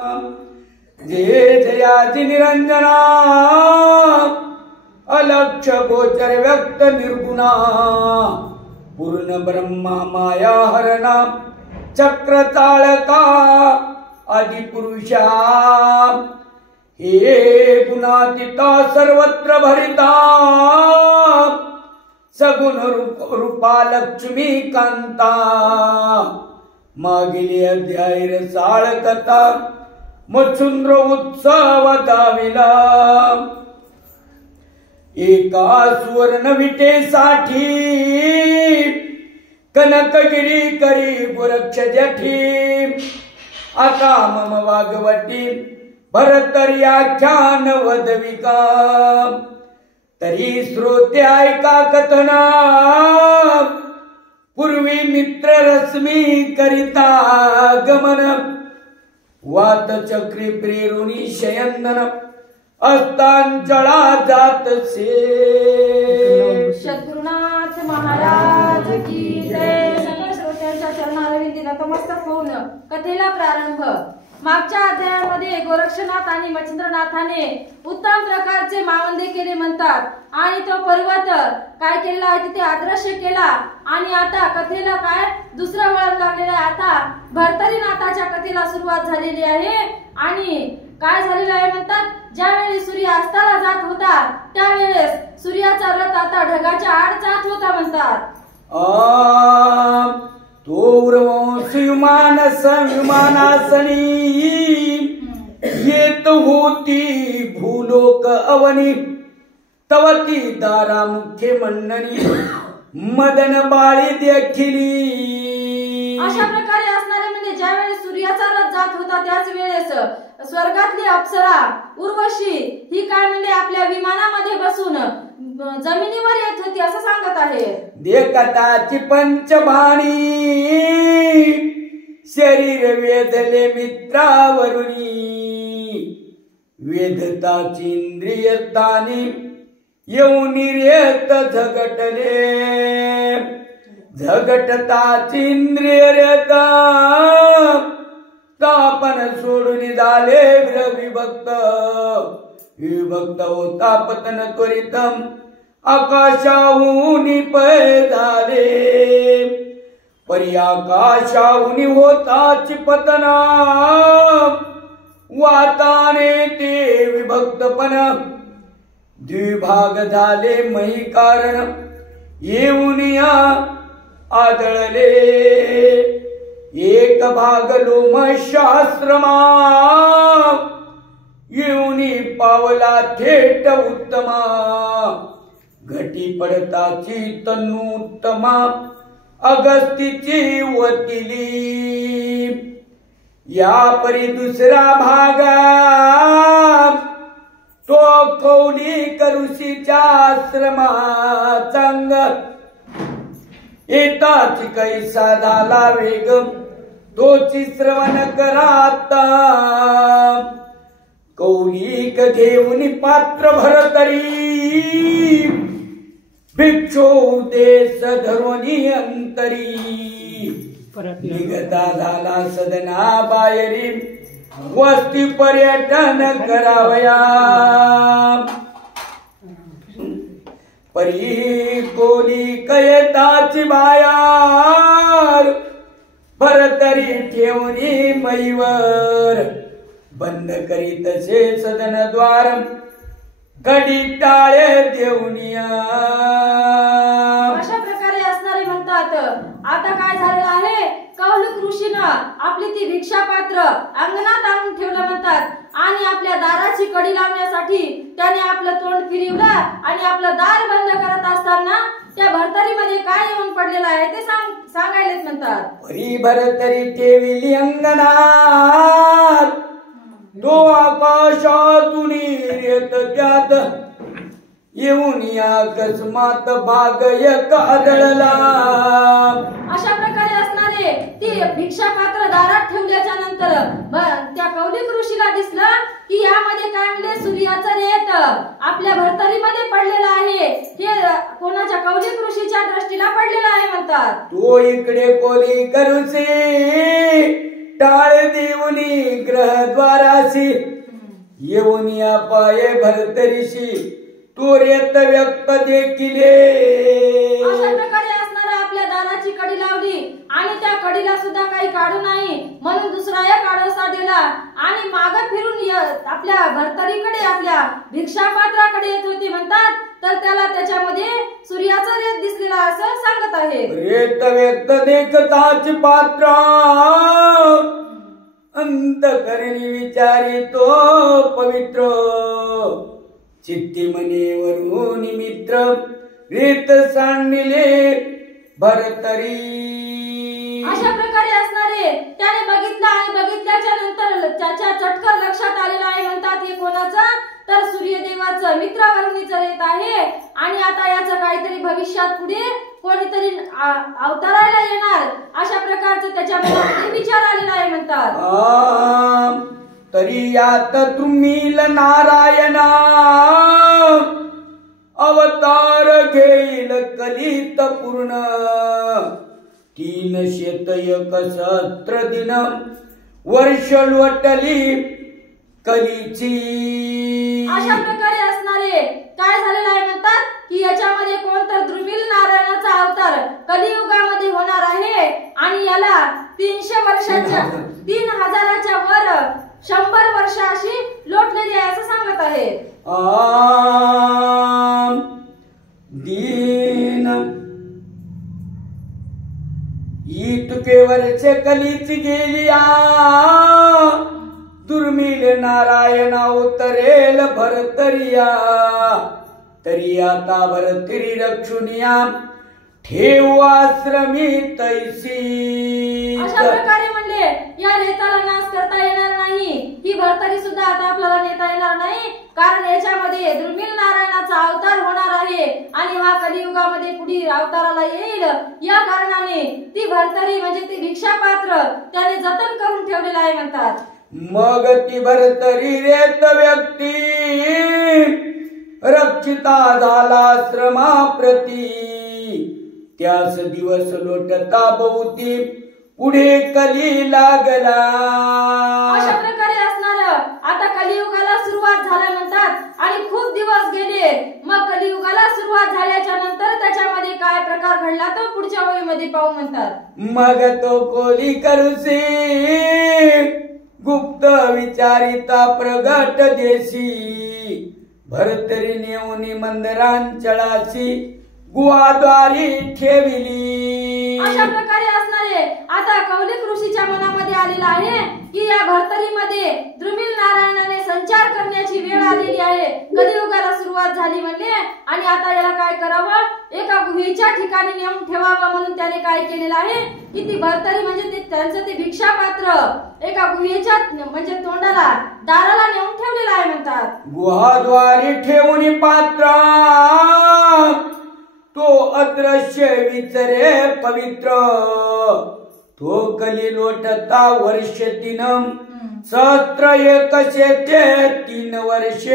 जे जयाची निरंजना अलक्ष गोचर व्यक्त निर्गुणा पूर्ण ब्रह्मा माया हरणा चक्र चालका आदिपुरुषा हे गुणातीता सर्वत्र भरिता सगुण रूपा लक्ष्मी कांता मागील अध्याय रसाळ कथा मच्छुंद्र उत्सव दाविला एका सुवर्ण विटेसाठी कनकगिरी करी गोरक्ष जठी आता मम वागवटी भरतरी आख्यान वदविका तरी श्रोते ऐका कथना पूर्वी मित्र रश्मी करिता गमन वात चक्री प्रेरुणी शयंदन अस्तांजळा जात से सद्गुरुनाथ महाराज की जय। सगळ्या श्रोत्यांच्या चरणारविंदी नतमस्तक होऊन कथेला प्रारंभ। मागच्या अध्यायामध्ये गोरक्षनाथ आणि मच्छिंद्रनाथाने उत्तम प्रकारचे मावंदे केले म्हणतात आणि तो पर्वत काय केला आहे तिथे अदृश्य केला आणि आता कथेला काय दुसरं वळण लागलेलं आहे। आता भर्तरीनाथाच्या कथेला सुरुवात झालेली आहे आणि काय झालेलं आहे म्हणतात ज्यावेळी सूर्य अस्ताला जात होता त्यावेळेस सूर्याचा रथ आता ढगाच्या आड जात होता म्हणतात। विमानासनी येत होती भूलोक अवनी तवती दारा मुख्य मंडनी मदन बाळी देखिली। अशा प्रकारे असणारे म्हणजे ज्यावेळी सूर्याचा रथ जात होता त्याच वेळेस स्वर्गातली अप्सरा उर्वशी ही काय म्हणजे आपल्या विमानामध्ये बसून जमिनीवर येत होती असं सांगत आहे। देखताची पंचबाणी शरीर वेधले मित्रावरुणी वेधताची इंद्रियतानी येऊन रेत झगटले झगटताची इंद्रियता तापन सोडून झाले विभक्त विभक्त होता पतन त्वरितम आकाशाहून पै झाले परी आकाशाहून होताच पतना वाताने ते विभक्तपण द्विभाग झाले मही कारण येऊन आदळले एक भाग लोम शास्त्रमा येऊनी पावला थेट उत्तमा घटी पडताची तनु उत्तमा अगस्तीची वतिली या परी दुसरा भाग तो कौलिक ऋषीच्या आश्रमाचा अंग येताच कैसा झाला वेग तोची श्रवण कराता कौलिक घेऊन पात्र भरतरी भिक्षो देश धरोनी अंतरी निगता झाला सदना बाहेरी वस्ती पर्यटन करावया परी कोली कयताची बायार भरतरी ठेवणी मैवर बंद करीत से सदन द्वार कडी टाळे देऊनिया। अशा प्रकारे असणारे म्हणतात आता काय झालेलं आहे कौलिक ऋषीनं आपली ती भिक्षा पात्र अंगणात आणून ठेवलं म्हणतात आणि आपल्या दाराची कडी लावण्यासाठी त्याने आपलं तोंड फिरवलं आणि आपलं दार बंद करत असताना त्या भरतरीमध्ये काय येऊन पडलेलं आहे ते सांगायलेच म्हणतात। परी भरतरी ठेविली अंगणात तो आकाशातून येत त्यात येऊन अकस्मात भाग एक आदळला। अशा प्रकारे असणारे ती भिक्षा पात्र दारात ठेवल्याच्या नंतर त्या कौलिक ऋषीला दिसलं की यामध्ये काय म्हणजे सूर्याचं रेत आपल्या भरतरीमध्ये पडलेलं आहे हे कोणाच्या कौलिक ऋषीच्या दृष्टीला पडलेलं आहे म्हणतात। तो इकडे कौलिक ऋषी टाळ देऊनी ग्रहद्वाराशी येऊनिया पाये भरतरीशी त्वरित व्यक्त देखिले. अशा प्रकारे असणाऱ्या आपल्या दाराची कडी लावली आणि त्या कडीला सुद्धा काही काढू नाही म्हणून दुसरा एक आडोसा दिला आणि मागे फिरून आपल्या भरतरीकडे आपल्या भिक्षापात्राकडे येत होती म्हणतात. तर त्याला त्याच्यामध्ये सूर्याचा रेत दिसलेला असं सांगत आहे. रेत व्यक्त देखताच पात्र अंतकरणी विचारितो पवित्र चित्ती मनेवरून मित्र रेत सांडिले भरतरी. अशा प्रकारे असणारे त्याने बघितलं आणि बघितल्याच्या नंतर त्याच्या चटकन लक्षात आलेला आहे म्हणतात हे कोणाचा तर सूर्यदेवाचं मित्रावरूनच रेत आहे आणि आता याचं काहीतरी भविष्यात पुढे कोणीतरी अवतरायला येणार अशा प्रकारचं त्याच्या मनात विचार आलेला आहे म्हणतात. तरी यात तुम्ही नारायणा अवतार घेईल कलित पूर्ण 361 दिन वर्ष लोटली कलीची. अशा प्रकारे असणारे काय झालेलं आहे म्हणतात की याच्यामध्ये कोणतर द्रुमिल नारायणाचा अवतार कलियुगामध्ये होणार आहे आणि याला 300 वर्षाच्या 3000च्या वर 100 वर्ष अशी लोटलेली आहे असं सांगत आहे. दीन इतके वर्ष कलीच गेलिया दुर्मिळ नारायण अवतरेल भरतरिया. तरी आता भरतरी रक्षुनिया ठेव आश्रमी तैसी. अशा प्रकारे म्हणले या रेताला नाश करता येणार नाही ही भरतरी सुद्धा आता आपल्याला नेता येणार नाही कारण याच्यामध्ये दुर्मिळ नारायणाचा अवतार होणार आहे आणि हा कलियुगामध्ये पुढे अवताराला येईल. या कारणाने ती भरतरी म्हणजे ती भिक्षापात्र त्याने जतन करून ठेवलेला आहे म्हणतात. मग ती भरतरी रेत व्यक्ती रक्षिता झाला श्रमाप्रती त्यास दिवस लोटता बहुती पुढे कली लागला. अशा प्रकारे असणार आता कलियुगाला सुरुवात झाल्या म्हणतात आणि खूप दिवस गेले. मग कलियुगाला सुरुवात झाल्याच्या नंतर त्याच्यामध्ये काय प्रकार घडला तो पुढच्या ओळीमध्ये पाहू म्हणतात. मग तो कोली करुसी गुप्त विचारिता प्रगट देशी भरतरी नेऊनी मंदिरांचळाशी गुहाद्वारी ठेविली. अशा प्रकारे असणारे आता कौलिक ऋषीच्या मनामध्ये आलेला आहे की या भरतरीमध्ये द्रुमिल नारायणाने संचार करण्याची वेळ आलेली आहे. कलियुगाला सुरुवात झाली म्हणले आणि आता याला काय करावं एका गुहेच्या ठिकाणी नेऊन ठेवावं म्हणून त्याने काय केलेलं आहे की ती भरतरी म्हणजे त्यांचं ते भिक्षापात्र एका गुहेच्या म्हणजे तोंडाला दाराला नेऊन ठेवलेलं आहे म्हणतात. गुहाद्वारी ठेवून पात्र तो अदृश्य विचरे पवित्र तो कली लोटता वर्ष 3 सहस्त्र 103 वर्ष.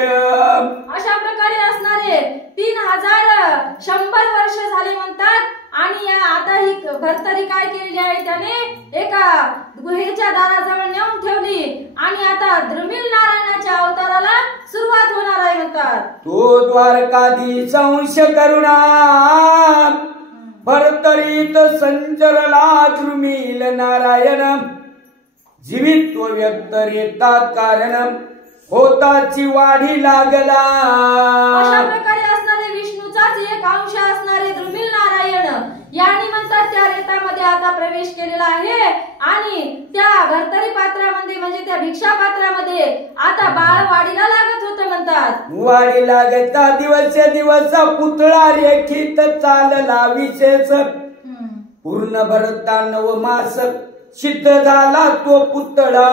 अशा प्रकारे असणारे 3100 वर्ष झाले म्हणतात आणि आता ही भरतरी काय केलेली आहे त्याने एका गुहेच्या दाराजवळ नेऊन ठेवली आणि आता द्रुमिल नारायणाच्या अवताराला सुरुवात होणार आहे म्हणतात. तो द्वारकाधीश अंश करुणा भरतरीत संचरला द्रुमिल नारायण जीवित्व व्यक्त रेता कारण होताची वाढी लागला. अशा प्रकारे असणारे विष्णूचाच एक अंश असणारे द्रुमिल नारायण यांनी म्हणतात त्या रेतामध्ये आता प्रवेश केलेला आहे आणि त्या भरतरी पात्रामध्ये म्हणजे त्या भिक्षा पात्रामध्ये आता बाळ वाढीला लागत होतं म्हणतात. वाढी लागता दिवस पुतळा रेखित चालला विशेष पूर्ण भरता 9 मास सिद्ध झाला तो पुतळा.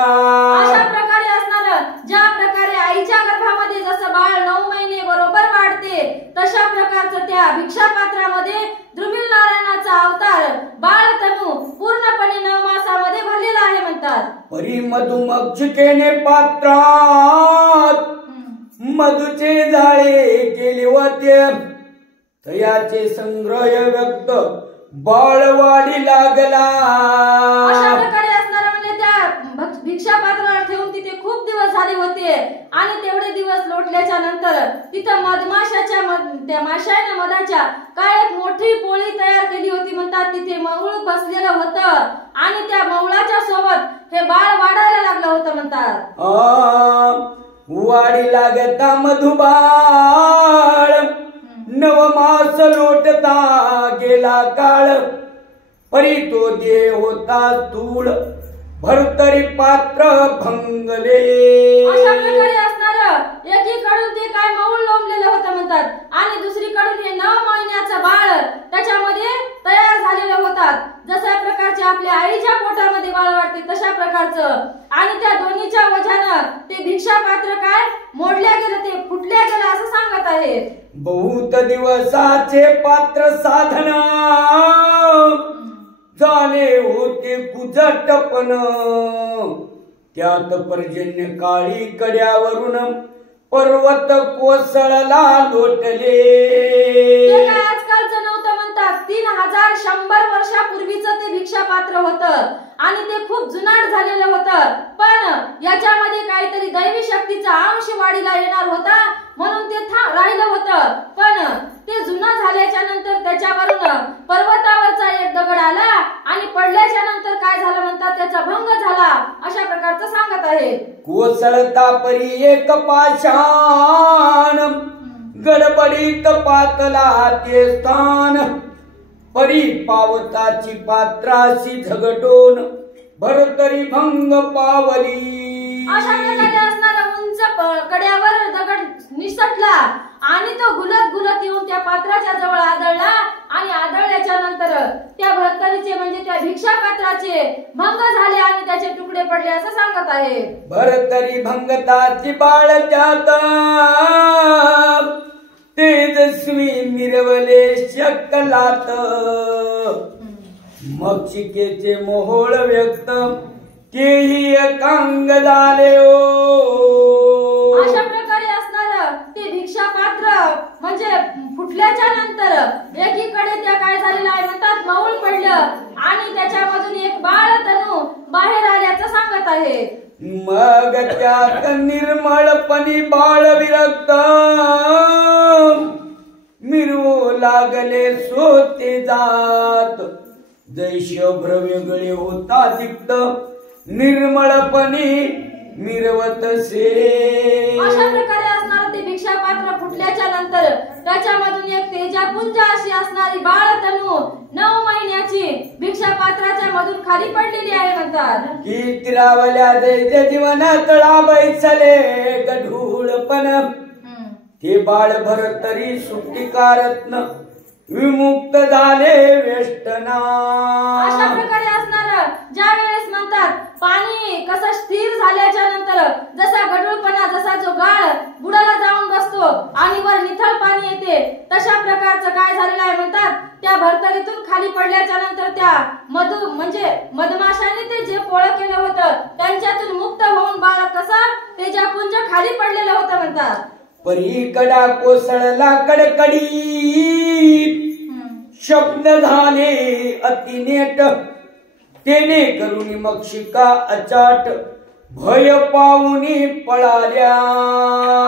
अशा प्रकारे असणार ज्या प्रकारे आईच्या गर्भामध्ये जसं बाळ 9 महिने बरोबर वाढते तशा प्रकारचं त्या भिक्षा पात्रामध्ये द्रुमिल नारायणाचा अवतार बाळ तनू पूर्णपणे 9 मासामध्ये भरलेला आहे म्हणतात. परी मधुमक्षिकेने पात्रात मधुचे जाळे केले होते तयाचे संग्रह व्यक्त बाळवाडी लागला. अशा प्रकारे असणार म्हणजे त्या भिक्षा पात्र ठेवून तिथे खूप दिवस झाले होते आणि तेवढे दिवस लोटल्याच्या नंतर तिथं त्या माशाने मधाच्या काय एक मोठी पोळी तयार केली होती म्हणतात. तिथे मऊळ बसलेलं होतं आणि त्या मऊळाच्या सोबत हे बाळ वाढायला लागलं होतं म्हणतात. वाडी लागता मधुबाळ नवमास लोटता गेला काळ परी तो दे होता स्थूळ भरतरी पात्र भंगले. अशा प्रकारे असणार एकीकडून ते काय मऊळ लोंबलेलं होतं म्हणतात आणि दुसरीकडून हे 9 महिन्याचं बाळ त्याच्यामध्ये तयार झालेलं होतात. जशा प्रकारचे आपल्या आईच्या पोटामध्ये बाळ वाटते तशा प्रकारचं आणि त्या दोन्हीच्या वजानं ते भिक्षा पात्र काय मोडल्या गेलं ते फुटल्या गेलं असं सांगत आहे. बहुत दिवसाचे पात्र साधन झाले होते कुजटपण त्यात पर्जन्य काळी कड्यावरून पर्वत कोसळला लोटले. ते काय आजकालचं नव्हतं म्हणतात. 3100 वर्षापूर्वीचं ते भिक्षा पात्र होतं आणि ते खूप जुनाट झालेलं होतं. पण याच्यामध्ये काहीतरी दैवी शक्तीचा अंश वाढीला येणार होता म्हणून ते राहिलं होतं. पण ते जुना झाल्याच्या नंतर त्याच्यावरून पर्वतावरचा एक दगड आला आणि पडल्याच्या नंतर काय झालं म्हणतात त्याचा भंग झाला अशा प्रकारचं सांगत आहे. कोसळता परी एक पाषाण गडबडीत पातला ते स्थान परी पावताची पात्राशी झगडून भरतरी भंग पावली. अशा प्रकारे असणारा उंच कड्यावर दगड निसटला आणि तो गुलत येऊन त्या पात्राच्या जवळ आदळला आणि आदळल्याच्या नंतर त्या भरतरीचे म्हणजे त्या भिक्षा पात्राचे भंग झाले आणि त्याचे तुकडे पडले असं सांगत आहे. भरतरी भंगताची बाळ त्यात तेजस्वी मिरवले शकलात मग चिकेचे मोहोळ व्यक्त तेही एकांग झाले ओ. अशा प्रकारे असणार ते भिक्षा पात्र म्हणजे फुटल्याच्या नंतर एकीकडे त्या काय झालेलं आहे म्हणतात मऊळ पडलं आणि त्याच्यामधून एक बाळ तनू बाहेर आल्याचं सांगत आहे. मग त्यात निर्मळपणी बाळ विरक्त मिरवू लागले सोते जात जैश भ्रव्य गळे होता दिक्त निर्मळपणी मिरवत से. अशा प्रकारे असणार ते भिक्षा पात्र फुटल्याच्या नंतर त्याच्यामधून एक तेजापुंज अशी असणारी बाळ तनू 9 महिन्याची भिक्षा पात्राच्या मधून खाली पडलेली आहे म्हणतात. की तिरावल्या दैत्य जीवनात बैसले गढूळपण ते बाळ भरतरी सुट्टीकारत्न विमुक्त झाले वेष्टना. अशा प्रकारे असणार ज्या वेळेस म्हणतात पाणी कसं स्थिर झाल्याच्या नंतर जसा गढूळपणा जसा जो गाळ बुडाला जाऊन बसतो आणि वर निथळ पाणी येते तशा प्रकारचं काय झालेलं आहे म्हणतात. त्या भरतरीतून खाली पडल्याच्या नंतर त्या म्हणजे मधमाशाने ते जे पोळ केलं होतं त्यांच्यातून मुक्त होऊन बाळ कसा तेजापुंज खाली पडलेलं होतं म्हणतात. परीकडा कोसळला कडकडी शब्द झाले अतिनेट तेने करुणी मक्षिका अचाट भय पाहुनी पळाल्या.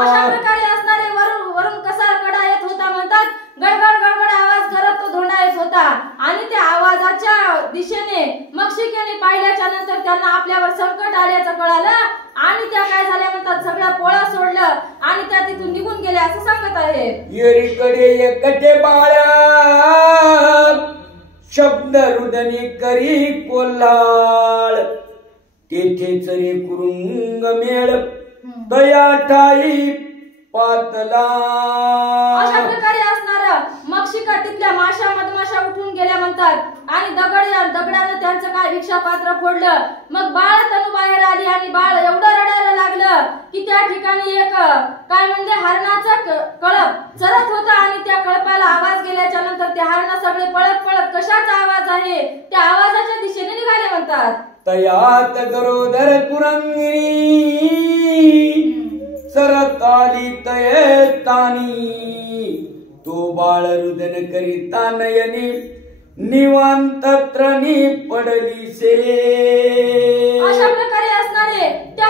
अशा प्रकारे असणारे वरून कसा कडा येत होता म्हणतात. गडगड गडगड आवाज करत तो धोंडा येत होता आणि त्या आवाजाच्या दिशेने मक्षिकेने पाहिल्याच्या नंतर त्यांना आपल्यावर संकट आल्याचं कळालं आणि त्या काय झाल्या म्हणतात सगळा पोळा सोडलं आणि त्या तिथून निघून गेल्या असं सांगत आहे. येरीकडे एकटे बाळ शब्द रुदनी करी कोल्हाळ तेथेच रे कुरुंग मेळ दया ठाई पातला. अशा प्रकारे असणार मक्षिका तिथल्या मधमाशा उठून गेल्या म्हणतात आणि दगडानं त्यांचं काय भिक्षा पात्र फोडलं. मग बाळ तनू बाहेर आली आणि बाळ एवढं रडायला लागलं की त्या ठिकाणी एक काय म्हणजे हरणाचा कळप चरत होता आणि त्या कळपाला आवाज गेल्याच्या नंतर ते हरण सगळे पळत पळत कशाचा आवाज आहे त्या आवाजाच्या दिशेने निघाले म्हणतात. तयात गरोदर कुरंगिणी सरताली तयतानी तो बाळ रुदन करिता नयनी निवांत त्रणी पडली से. अशा प्रकारे असणार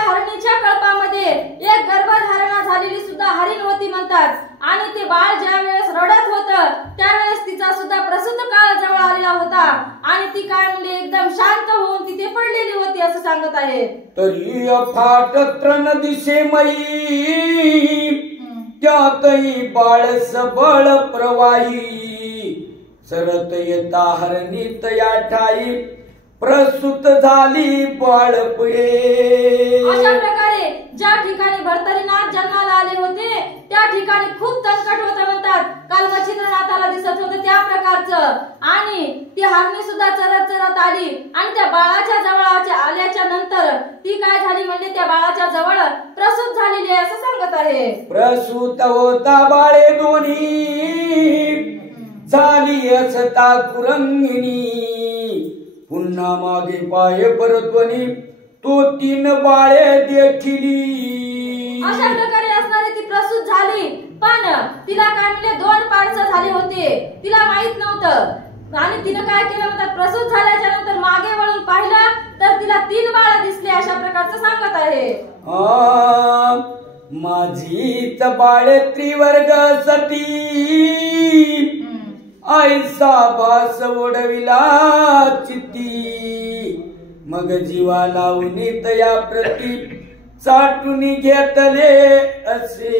हरणीच्या कळपामध्ये एक गर्भधारणा झालेली सुद्धा हरिण होती म्हणतात. आणि ते बाळ ज्या वेळेस रडत होतं त्यावेळेस तिचा सुद्धा प्रसूत काळ जवळ आलेला होता आणि ती काय म्हणले एकदम शांत होऊन तिथे पडलेली होती असं सांगत आहे. तरी अफाट तृण दिसे मई त्यातही बाळ सबळ प्रवाही सरत येता हरणीत या ठाई प्रसूत झाली बाळपे. अशा प्रकारे ज्या ठिकाणी भर्तरीनाथ जन्माला आले होते त्या ठिकाणी खूप तणकट होतं म्हणतात. काल मच्छिंद्रनाथाला दिसत होतं त्या प्रकारचं. आणि ती हरणी सुद्धा चरत चरत आली आणि त्या बाळाच्या जवळ आल्याच्या नंतर ती काय झाली म्हणजे त्या बाळाच्या जवळ प्रसूत झालेली आहे असं सांगत आहे. प्रसूत होता बाळे दोन्ही झाली असता कुरंगिणी पुन्हा मागे पाय परतवणी तो तीन बाळे देखिली. अशा प्रकारे असणारी ती प्रसूत झाली पण तिला काय म्हणजे 2 पाडसं झाले होते तिला माहित नव्हतं. आणि तिने काय केलं म्हणतात प्रसूत झाल्याच्या नंतर मागे वळून पाहिलं तर तिला 3 बाळ दिसले अशा प्रकारचं सांगत आहे. माझीच बाळे त्रिवर्ग सती ऐसा भास ओढविला चित्ती मग जीवा लावून तया प्रती चाटून घेतले असे.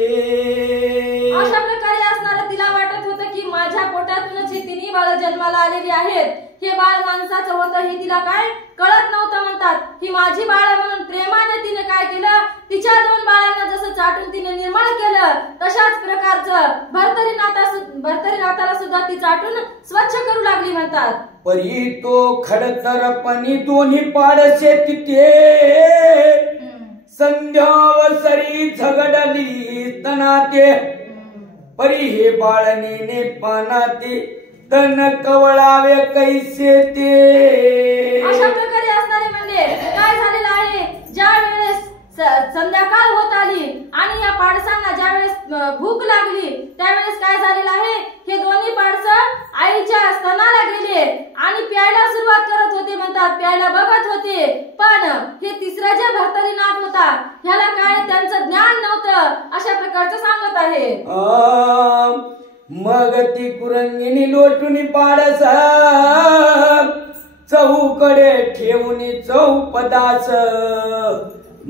अशा प्रकारे असणारं तिला वाटत होतं की माझ्या पोटातूनच ही 3 बाळ जन्माला आलेली आहेत. हे बाळ माणसाचं होतं हे तिला काय कळत नव्हतं म्हणतात. ही माझी बाळ म्हणून प्रेमाने तिने काय केलं तिच्या 2 बाळांना जसं चाटून तिने निर्मळ केलं तशाच प्रकारचं भर्तरीनाथाला सुद्धा ती चाटून स्वच्छ करू लागली म्हणतात. परी तो खडतरपणी दोन्ही पाडसे तिथे संध्यावसरी झगडली तनाते परी हे बाळनीने पानाते तन कवळावे कैसे ते. अशा प्रकारे असणारे म्हणजे काय झालेलं आहे ज्या वेळेस संध्याकाळ होत आली आणि या पाडसांना ज्या वेळेस भूक लागली त्यावेळेस काय झालेलं आहे हे दोन्ही पाडसं आईच्या स्तनाला गेले आणि प्यायला सुरुवात करत होते म्हणतात. प्यायला बघत होते पण हे तिसरा जे भर्तरीनाथ होता ह्याला काय त्यांचं ज्ञान नव्हतं अशा प्रकारचं सांगत आहे. मग ती कुरंगिनी लोटून पाडस चहूकडे ठेवून चौपदास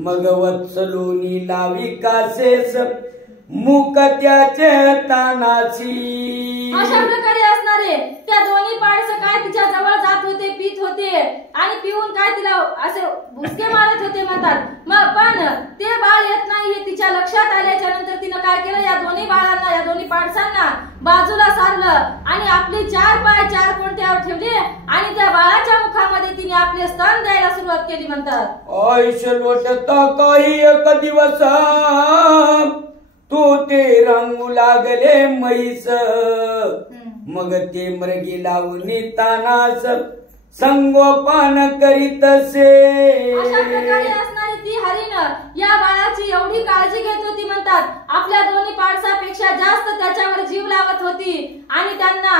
मग वत्सलोनी लावी कासेस मुक त्याचे तानाची. अशा प्रकारे असणारे त्या दोन्ही पाडस काय तिच्या जवळ जात होते पित होते आणि पिऊन काय तिला असे भुसके मारत होते म्हणतात. मग पण ते बाळ येत नाही हे तिच्या लक्षात आल्याच्या नंतर तिने काय केलं या दोन्ही बाळांना या दोन्ही पाडसांना बाजूला सारलं आणि आपले 4 पाय 4 कोणत्यावर ठेवले आणि त्या बाळाच्या मुखामध्ये तिने आपले स्तन द्यायला सुरुवात केली म्हणतात. आयुष्य लोटता काही एक दिवस तो ते रंगू लागले म्हैस मग ते मृगी लावून तानास संगोपन करीतसे. अशा प्रकारे असणारी ती हरिण या बाळाची एवढी काळजी घेत होती म्हणतात. आपल्या दोन्ही पाडसापेक्षा जास्त त्याच्यावर जीव लावत होती आणि त्यांना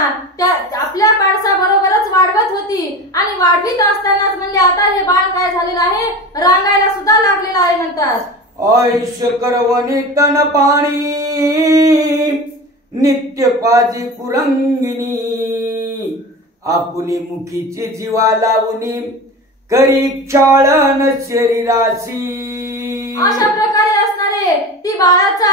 आपल्या पाडसा बरोबरच वाढवत होती आणि वाढवीत असतानाच म्हणले आता हे बाळ काय झालेलं आहे रांगायला सुद्धा लागलेलं आहे म्हणतात. आयुष्य करवणी तन पाणी नित्य पाजी कुरंगिनी आपुली मुखीची जीवा लावणी करी चाळण शरीराशी. अशा प्रकारे असणारे ती बाळाचं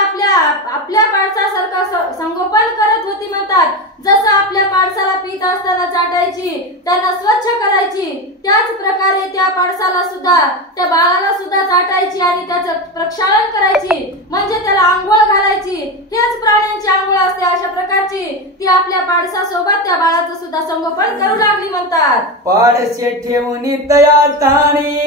आपल्या पाडसासारखं संगोपन करत होती म्हणतात. जसं आपल्या पाडसाला पीत असताना चाटायची त्यांना स्वच्छ करायची त्याच प्रकारे त्या पाडसाला सुद्धा त्या बाळाला सुद्धा चाटायची आणि त्याचं प्रक्षालन करायची म्हणजे त्याला आंघोळ घालायची. हेच प्राण्यांची आंघोळ असते. अशा प्रकारची ती आपल्या पाडसासोबत त्या बाळाचं सुद्धा संगोपन करू लागली म्हणतात. पाडसे ठेवून तया ताणी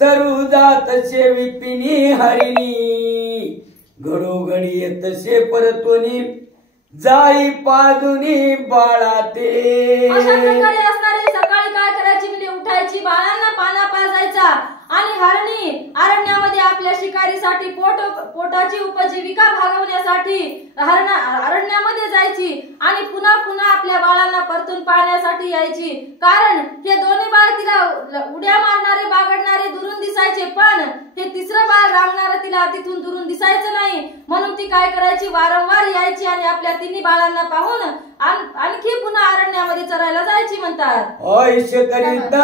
चरू जातसे विपिनी हरिणी घडोघडी येतसे परतोनी जाई पाजुनी बाळाते. अशा प्रकारे असणारे सकाळी काय करायची म्हणजे उठायची बाळांना पाना पाजायचा आणि हरणी अरण्यामध्ये आपल्या आपल्या शिकारीसाठी पोटाची उपजीविका भागवण्यासाठी अरण्यामध्ये जायची आणि पुन्हा पुन्हा आपल्या बाळांना परतून पाहण्यासाठी यायची। कारण हे दोन्ही बाळ तिला उड्या मारणारे बागडणारे दुरून दिसायचे, पण हे तिसरं बाळ रांगणारं तिला तिथून दुरून दिसायचं नाही। म्हणून ती काय करायची, वारंवार यायची आणि आपल्या तिन्ही बाळांना पाहून आणखी पुन्हा अरण्यामध्ये चरायला जायची म्हणतात। ऐश करीत